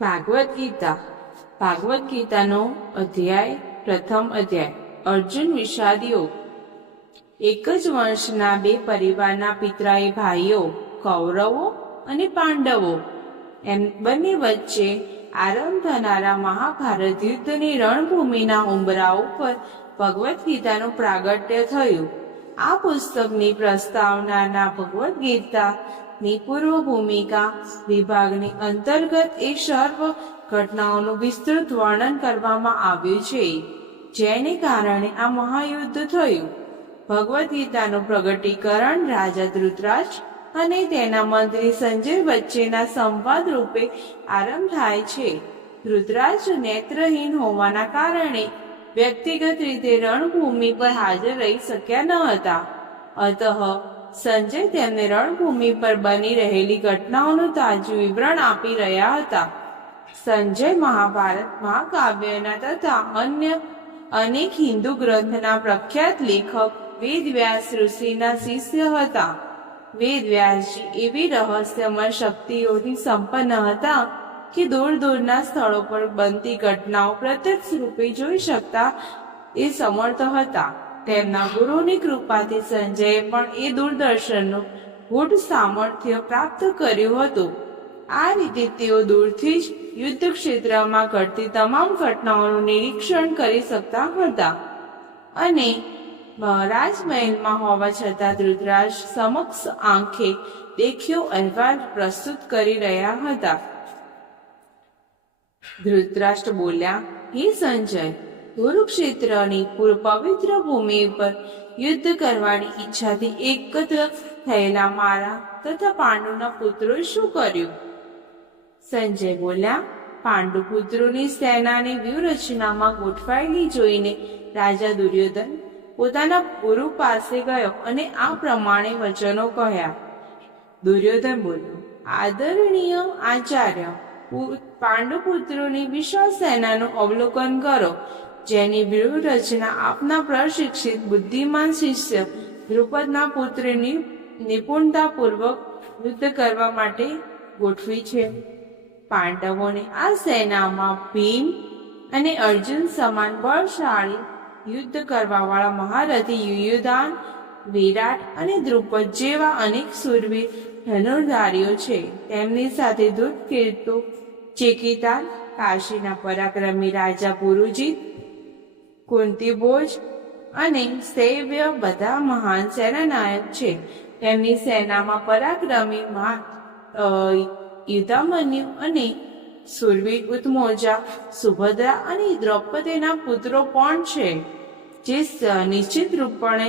ભાગવદ ગીતા ભાગવદ ગીતાનો પ્રથમ અધ્યાય અર્જુન વિષાદ યોગ। એક જ વંશના બે પરિવારના પિતરાઈ ભાઈઓ કૌરવો અને પાંડવો એમ બંને વચ્ચે આરંભ થનારા મહાભારત યુદ્ધની રણભૂમિના ઉંબરાઓ પર ભગવદ્ ગીતાનું પ્રાગટ્ય થયું। આ પુસ્તકની પ્રસ્તાવનાના ભગવદ્ ગીતાની પૂર્વ ભૂમિકા વિભાગની અંતર્ગત એ સર્વ ઘટનાઓનું વિસ્તૃત વર્ણન કરવામાં આવ્યું છે, જેને કારણે આ મહાયુદ્ધ થયું। ભગવદ્ ગીતાનું પ્રગટીકરણ રાજા ધૃતરાષ્ટ્ર અને તેના મંત્રી સંજય વચ્ચેના સંવાદ રૂપે આરંભ થાય છે। ધૃતરાષ્ટ્ર નેત્રહીન હોવાના કારણે વ્યક્તિગત રીતે રણભૂમિ પર હાજર રહી શક્યા ન હતા, અતઃ સંજય તેમને રણભૂમિ પર બની રહેલી ઘટનાઓનું તાજું વિવરણ આપી રહ્યા હતા। સંજય મહાભારત મહાકાવ્યના તથા અન્ય અનેક હિન્દુ ગ્રંથના પ્રખ્યાત લેખક વેદવ્યાસ ઋષિના શિષ્ય હતા। વેદવ્યાસજી એવી રહસ્યમય શક્તિઓથી સંપન્ન હતા કે દૂર દૂરના સ્થળો પર બનતી ઘટનાઓ પ્રત્યક્ષ રૂપે જોઈ શકતા એ સમર્થ હતા। તેમના ગુરુની કૃપાથી સંજયે પણ એ દૂરદર્શનનું ગૂઢ સામર્થ્ય પ્રાપ્ત કર્યું હતું। આ રીતે તેઓ દૂરથી જ યુદ્ધ ક્ષેત્રમાં ઘટતી તમામ ઘટનાઓનું નિરીક્ષણ કરી શકતા હતા અને રાજમહેલમાં હોવા છતાં ધૃતરાષ્ટ્ર સમક્ષ આંખે દેખ્યો અહેવાલ પ્રસ્તુત કરી રહ્યા હતા। ધૃતરાષ્ટ્ર બોલ્યા, હે સંજય, કુરુક્ષેત્રની પવિત્ર ભૂમિ પર યુદ્ધ કરવાની ઈચ્છાથી એકત્ર થયેલા મારા તથા પાંડુના પુત્રોએ શું કર્યું? સંજય બોલ્યા, પાંડુ પુત્રોની સેનાની વ્યૂહરચનામાં ગોઠવાયેલી જોઈને રાજા દુર્યોધન પોતાના ગુરુ પાસે ગયો અને આ પ્રમાણે વચનો કહ્યા। દુર્યોધન બોલ્યો, આદરણીય આચાર્ય, પાંડુ પુત્રોની વિશાળ સેનાનું અવલોકન કરો, જેની વ્યૂહરચના આપના પ્રશિક્ષિત બુદ્ધિમાન શિષ્ય દ્રુપદના પુત્રની નિપુણતાપૂર્વક યુદ્ધ કરવા માટે ગોઠવી છે। પાંડવોને આ સેનામાં ભીમ અને અર્જુન સમાન બળશાળી યુદ્ધ કરવાવાળા મહારથી યુયુધાન, વિરાટ અને દ્રુપદ જેવા અનેક શૂરવીર ધનુર્ધારીઓ છે। તેમની સાથે ધૂતકીર્તુ, ચેકિતાન, કાશીના પરાક્રમી રાજા પુરુજીત, કુંતીભોજ અને સૈવ્ય બધા મહાન સેનાનાયક છે। તેમની સેનામાં પરાક્રમી યુધામન્યુ અને સુરવીર ઉત્મોજા, સુભદ્રા અને દ્રૌપદીના પુત્રો પણ છે, જે નિશ્ચિત રૂપણે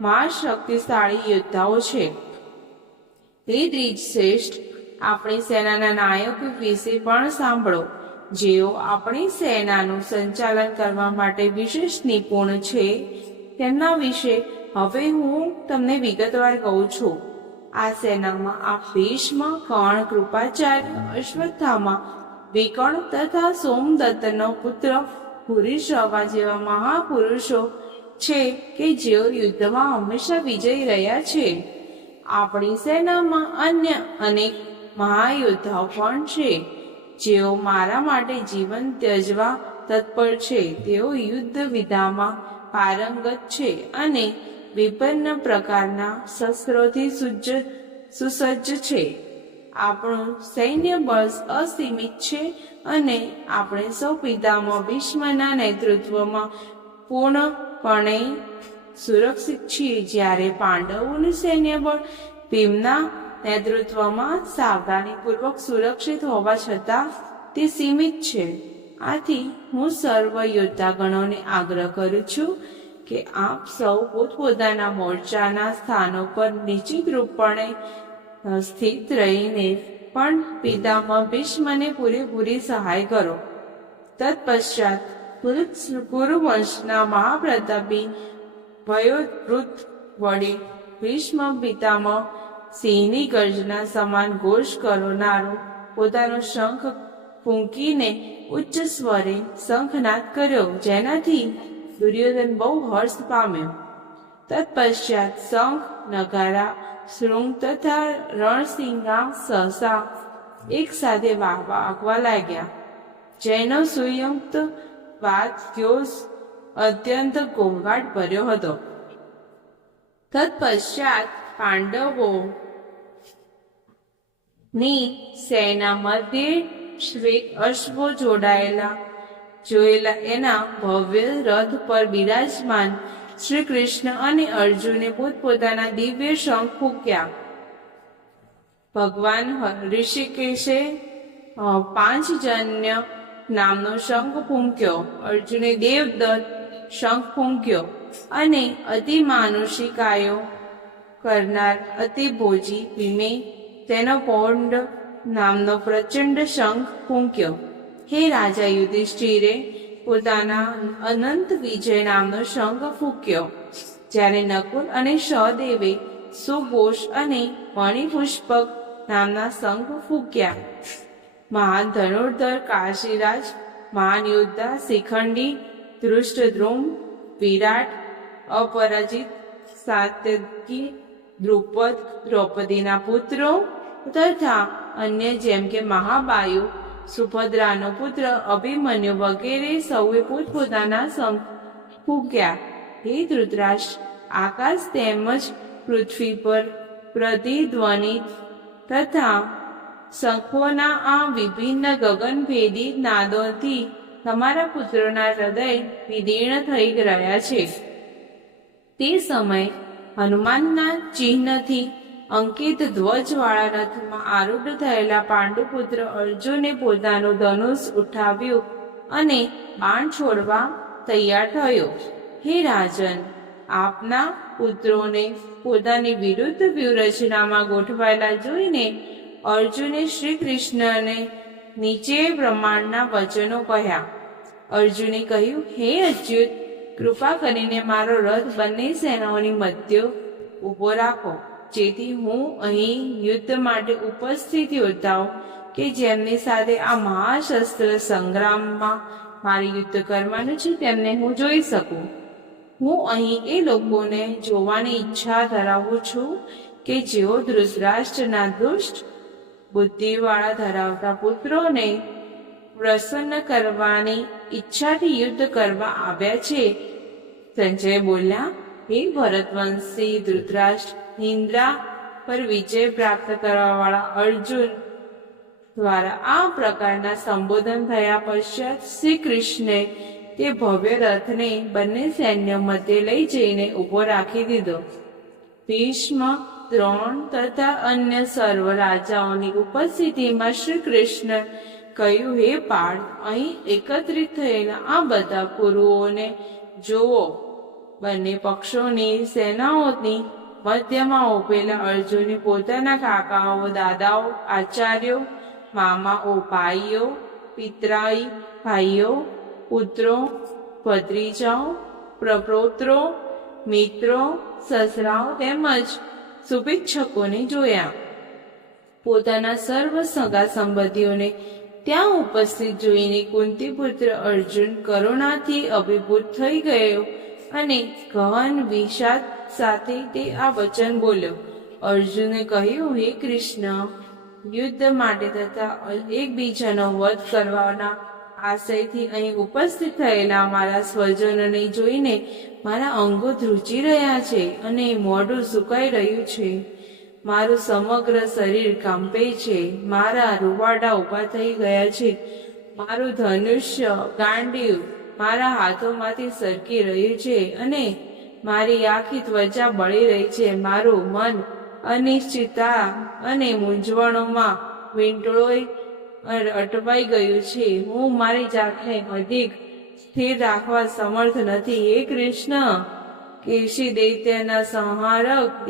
મહાશક્તિશાળી યોદ્ધાઓ છે। તે દ્વિજશ્રેષ્ઠ, આપણી સેનાના નાયક વિશે પણ સાંભળો, જેઓ આપણી સેનાનું સંચાલન કરવા માટે વિશેષ નિપુણ છે। તેમના વિશે હવે હું તમને વિગતવાર કહું છું। આ સેનામાં આ ભીષ્મ, કર્ણ, કૃપાચાર્ય, અશ્વત્થામા, વિકર્ણ તથા સોમદત્તનો પુત્ર ભૂરિશ્રવા જેવા મહાપુરુષો છે કે જેઓ યુદ્ધમાં હંમેશા વિજયી રહ્યા છે। આપણી સેનામાં અન્ય અનેક મહાયોદ્ધાઓ પણ છે, જેઓ મારા માટે જીવન ત્યજવા તત્પર છે। તેઓ યુદ્ધ વિધામાં પારંગત છે અને વિભિન્ન પ્રકારના શસ્ત્રોથી સુસજ્જ છે। આપણું સૈન્ય બળ અસીમિત છે અને આપણે સૌ પિતામહ ભીષ્મના નેતૃત્વમાં પૂર્ણપણે સુરક્ષિત છીએ, જ્યારે પાંડવોનું સૈન્ય બળ ભીમના નેતૃત્વમાં સાવધાનીપૂર્વક સુરક્ષિત હોવા છતાં તે સીમિત છે। આથી હું સર્વ યોદ્ધાગણોને આગ્રહ કરું છું કે આપ સૌ પોતપોતાના મોરચાના સ્થાનો પર નિશ્ચિત રૂપણે સ્થિત રહીને પણ પિતામહ ભીષ્મને પૂરેપૂરી સહાય કરો। તત્પશ્ચાત કુરુવંશના મહાપ્રતાપી વયોવૃદ્ધ વડીલ ભીષ્મ પિતામહ સિંહની ગર્જના સમાન ઘોષ કરનારો પોતાનો શંખ ફૂંકીને ઉચ્ચ સ્વરે શંખનાદ કર્યો, જેનાથી દુર્યોધન બહુ હર્ષ પામ્યો। તત્પશ્ચાત શંખ, નગારા, શૃંગ તથા રણસિંગા સહસા એક સાથે વાગવા લાગ્યા. જયનો સંયુક્ત વાદ્યો અત્યંત ઘોંઘાટ ભર્યો હતો. તત્પશ્ચાત પાંડવો ની સેના મધ્યે શ્વેત અશ્વો જોયેલા એના ભવ્ય રથ પર બિરાજમાન શ્રી કૃષ્ણ અને અર્જુને પોતપોતાના દિવ્ય શંખ ફૂંક્યા. ભગવાન ઋષિકેશે પાંચજન્ય નામનો શંખ ફૂંક્યો. અર્જુને દેવદત્ત શંખ ફૂંક્યો અને અતિમાનુષિકાયો કરનાર અતિભોજી ભીમે તેનો પૌંડ નામનો પ્રચંડ શંખ ફૂંક્યો. હે રાજા યુધિષ્ઠિરે પોતાના અનંત વિજય નામનો શંખ ફૂંક્યો. જ્યારે નકુલ અને સહદેવે સુઘોષ અને મણિપુષ્પક નામના શંખ ફૂંક્યા. મહાન ધનુર્ધર કાશીરાજ, મહાન યોદ્ધા શિખંડી, ધૃષ્ટદ્રુમ, વિરાટ, અપરાજિત, સાત્યકી, દ્રુપદ, દ્રૌપદીના પુત્રો તથા અન્ય જેમ કે મહાબાયુ, સુભદ્રાનો પુત્ર અભિમન્યુ વગેરે સૌએ પોતપોતાના શંખ ફૂંક્યા. હે ધૃતરાષ્ટ્ર, આકાશ તેમજ પૃથ્વી પર પ્રતિધ્વનિત તથા શંખોના આ વિભિન્ન ગગનભેદી નાદોથી તમારા પુત્રોના હૃદય વિદીર્ણ થઈ રહ્યા છે. તે સમય હનુમાનના ચિહ્નથી અંકિત ધ્વજવાળા રથમાં આરૂઢ થયેલા પાંડુપુત્ર અર્જુને પોતાનું ધનુષ ઉઠાવ્યું અને બાણ છોડવા તૈયાર થયો. હે રાજન, આપના પુત્રોને પોતાની વિરુદ્ધ વ્યૂહરચનામાં ગોઠવાયેલા જોઈને અર્જુને શ્રી કૃષ્ણને નીચે પ્રમાણના વચનો કહ્યા. અર્જુને કહ્યું, હે અચ્યુત, કૃપા કરીને મારો રથ બંને સેનાઓની મધ્ય ઊભો રાખો, જેથી હું અહીં યુદ્ધ માટે ઉપસ્થિત યોદ્ધાઓ કે જેમની સાથે આ મહાશસ્ત્ર સંગ્રામમાં મારે યુદ્ધ કરવાનું છે તેમને હું જોઈ શકું. હું અહીં એ લોકોને જોવાની ઈચ્છા ધરાવું છું કે જેઓ ધૃતરાષ્ટ્રના દુષ્ટ બુદ્ધિવાળા ધરાવતા પુત્રોને પ્રસન્ન કરવાની ઈચ્છાથી યુદ્ધ કરવા આવ્યા છે. સંજય બોલ્યા, હે ભરતવંશી ધૃતરાષ્ટ્ર, ઇન્દ્રા પર વિજય પ્રાપ્ત કરવાવાળા અર્જુન દ્વારા આ પ્રકારના સંબોધન થયા પશ્ચાત શ્રી કૃષ્ણે તે ભવ્ય રથને બંને સૈન્ય મધ્ય લઈ જઈને ઊભો રાખી દીધો. ભીષ્મ, દ્રોણ તથા અન્ય સર્વ રાજાઓની ઉપસ્થિતિમાં શ્રી કૃષ્ણ કહ્યું, હે પાર્થ, અહીં એકત્રિત થયેલા આ બધા કુરુઓને જોવો. બંને પક્ષોની સેનાઓની મધ્યમાં ઉભેલા અર્જુને પોતાના કાકાઓ, દાદાઓ, આચાર્યો, મામાઓ, ભાઈઓ, પિતરાઈ ભાઈઓ, પુત્રો, ભત્રીજાઓ, પ્રપૌત્રો, મિત્રો, સસરાઓ તેમજ શુભેચ્છકોને જોયા. પોતાના સર્વ સગા સંબંધીઓને ત્યાં ઉપસ્થિત જોઈને કુંતીપુત્ર અર્જુન કરુણાથી અભિભૂત થઈ ગયો અને ગહન વિષાદ સાથે તે આ વચન બોલ્યો. અર્જુને કહ્યું, હે કૃષ્ણ, યુદ્ધ માટે તથા એકબીજાનો વધ કરવાના આશયથી અહીં ઉપસ્થિત થયેલા મારા સ્વજનોને જોઈને મારા અંગો ધ્રુજી રહ્યા છે અને મોઢું સુકાઈ રહ્યું છે. મારું સમગ્ર શરીર કંપે છે. મારા રૂવાડા ઊભા થઈ ગયા છે. મારું ધનુષ્ય ગાંડીવ મારા હાથોમાંથી સરકી રહ્યું છે અને મારી આખી ત્વચા બળી રહી છે. મારું મન અનિશ્ચિતતા અને મૂંઝવણોમાં વીંટળોય અટવાઈ ગયું છે. હું મારી જાતને અધિક સ્થિર રાખવા સમર્થ નથી. હે કૃષ્ણ, કેશી દૈત્યના સંહારક,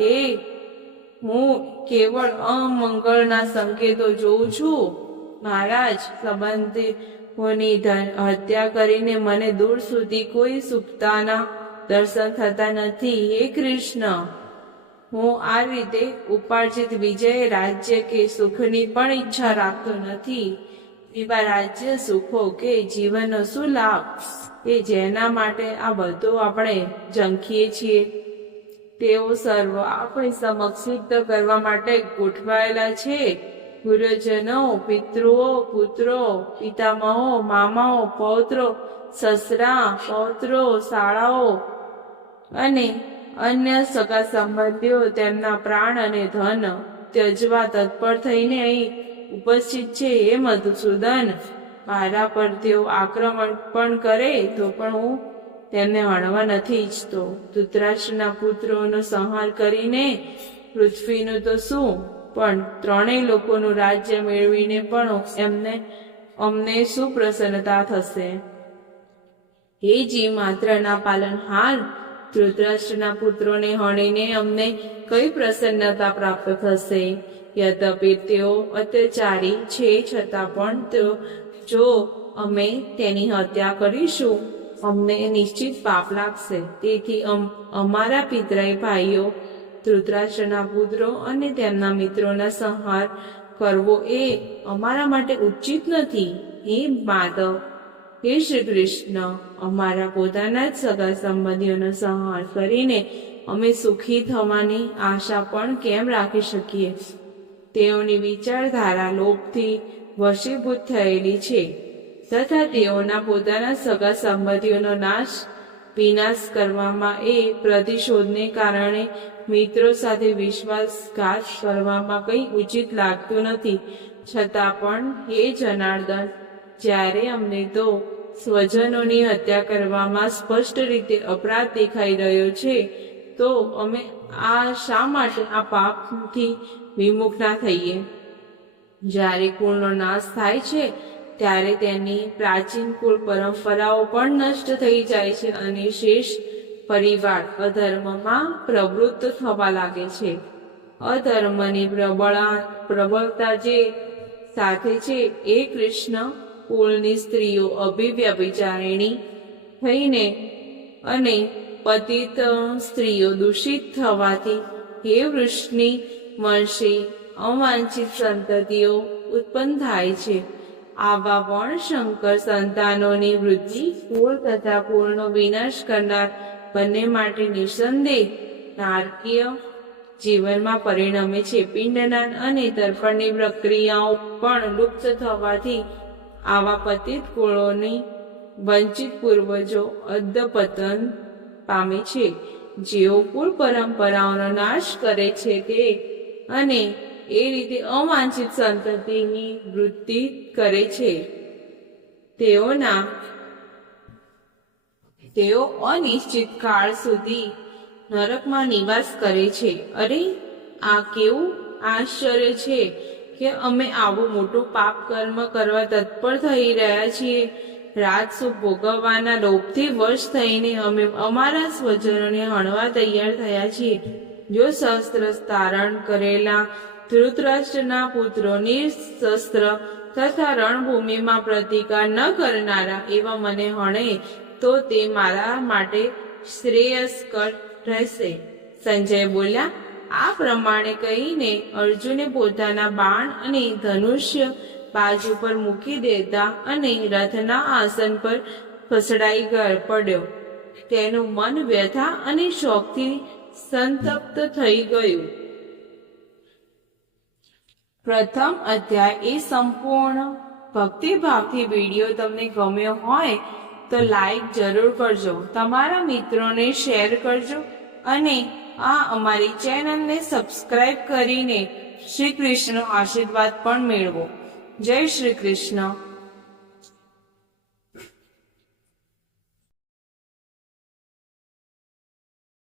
હું કેવળ અમંગળના સંકેતો જોઉં છું. મહારાજ, સંબંધીઓની હત્યા કરીને મને દૂર સુધી કોઈ સુખતાના દર્શન થતા નથી. હે કૃષ્ણ, હું આ રીતે ઉપાર્જિત વિજય, રાજ્ય કે સુખની પણ ઈચ્છા રાખતો નથી. એવા રાજ્ય, સુખો કે જીવનનો શું લાભ કે જેના માટે આ બધું આપણે ઝંખીએ છીએ? તેઓ સર્વ આપણી સમક્ષ સિદ્ધ કરવા માટે ગોઠવાયેલા છે. ગુરુજનો, પિતૃઓ, પુત્રો, પિતામહો, મામાઓ, પૌત્રો, સસરા, પૌત્રો, શાળાઓ અને અન્ય સગા સંબંધીઓ તેમના પ્રાણ અને ધન ત્યજવા તત્પર થઈને અહીં ઉપસ્થિત છે. હે મધુસૂદન, મારા પર તેઓ આક્રમણ પણ કરે તો પણ હું તેમને હણવા નથી ઈચ્છતો. ધૃતરાષ્ટ્રના પુત્રોનો સંહાર કરીને પૃથ્વીનું તો શું, પણ ત્રણેય લોકોનું રાજ્ય મેળવીને પણ અમને શું પ્રસન્નતા થશે? હે જીવ માત્રના પાલનહાર, ધૃતરાષ્ટ્રના પુત્રોને હણીને અમને કઈ પ્રસન્નતા પ્રાપ્ત થશે? યદ્યપિ તેઓ અત્યાચારી છે, છતાં પણ જો અમે તેની હત્યા કરીશું અમને નિશ્ચિત પાપ લાગશે. તેથી અમારા પિતરાઈ ભાઈઓ ધૃતરાષ્ટ્રના પુત્રો અને તેમના મિત્રોના સંહાર કરવો એ અમારા માટે ઉચિત નથી. હે માધવ, હે શ્રી કૃષ્ણ, અમારા પોતાના જ સગા સંબંધીઓનો સંહાર કરીને અમે સુખી થવાની આશા પણ કેમ રાખી શકીએ? તેઓની વિચારધારા લોભથી વશીભૂત થયેલી છે તથા તેઓના પોતાના સગા સંબંધીઓનો વિનાશ કરવામાં એ પ્રતિશોધને કારણે મિત્રો સાથે વિશ્વાસઘાત કરવામાં કંઈ ઉચિત લાગતું નથી. છતાં પણ હે જનાર્દન, જ્યારે અમને તો સ્વજનોની હત્યા કરવામાં સ્પષ્ટ રીતે અપરાધ દેખાઈ રહ્યો છે તો અમે શા માટે આ પાપથી વિમુખ ના થઈએ? જ્યારે કુળનો નાશ થાય છે ત્યારે તેની પ્રાચીન કુળ પરંપરાઓ પણ નષ્ટ થઈ જાય છે અને શેષ પરિવાર અધર્મમાં પ્રવૃત્ત થવા લાગે છે. અધર્મની પ્રબળતા જે સાથે છે એ કૃષ્ણ કુળની સ્ત્રીઓ અભિવ્યભિચારિણી થઈને અને પતિત સ્ત્રીઓ દૂષિત થવાથી હે વૃષ્ણિ વંશી અવાંછિત સંતતિઓ ઉત્પન્ન થાય છે. આવા વર્ણશંકર સંતાનોની વૃદ્ધિ કુળ તથા કુળનો વિનાશ કરનાર બંને માટે નિસંદેહ નારકીય જીવનમાં પરિણમે છે. પિંડદાન અને તર્પણની પ્રક્રિયાઓ પણ લુપ્ત થવાથી આવા પતિત કુળોની વંચિત પૂર્વજો અધપતન પામે છે. જેઓ કુળ પરંપરાઓનો નાશ કરે છે તે અને એ રીતે અવાંછિત સંતતિની વૃદ્ધિ કરે છે તેઓ અનિશ્ચિત કાળ સુધી નરકમાં નિવાસ કરે છે. અરે, આ કેવું આશ્ચર્ય છે કે અમે આવું મોટું પાપ કર્મ કરવા તત્પર થઈ રહ્યા છીએ. રાજસુખ ભોગવવાના લોભથી વશ થઈને અમે અમારા સ્વજનોને હણવા તૈયાર થયા છીએ. જો શસ્ત્ર ધારણ કરેલા ધૃતરાષ્ટ્રના પુત્રો નિશસ્ત્ર તથા રણભૂમિમાં પ્રતિકાર ન કરનારા એવા મને હણે તો તે મારા માટે શ્રેયસ્કર રહેશે. સંજય બોલ્યા. આ પ્રમાણે કહીને અર્જુને પોતાના બાણ અને ધનુષ્ય બાજુ પર મૂકી દેતા અને રથના આસન પર ફસડાઈ પડ્યો. તેનું મન વ્યથા અને શોકથી સંતપ્ત થઈ ગયું. પ્રથમ અધ્યાય એ સંપૂર્ણ. ભક્તિભાવથી વિડીયો તમને ગમ્યો હોય તો લાઈક જરૂર કરજો, તમારા મિત્રોને શેર કરજો અને આ અમારી ચેનલને સબસ્ક્રાઇબ કરીને શ્રી કૃષ્ણ આશીર્વાદ પણ મેળવો. જય શ્રી કૃષ્ણ.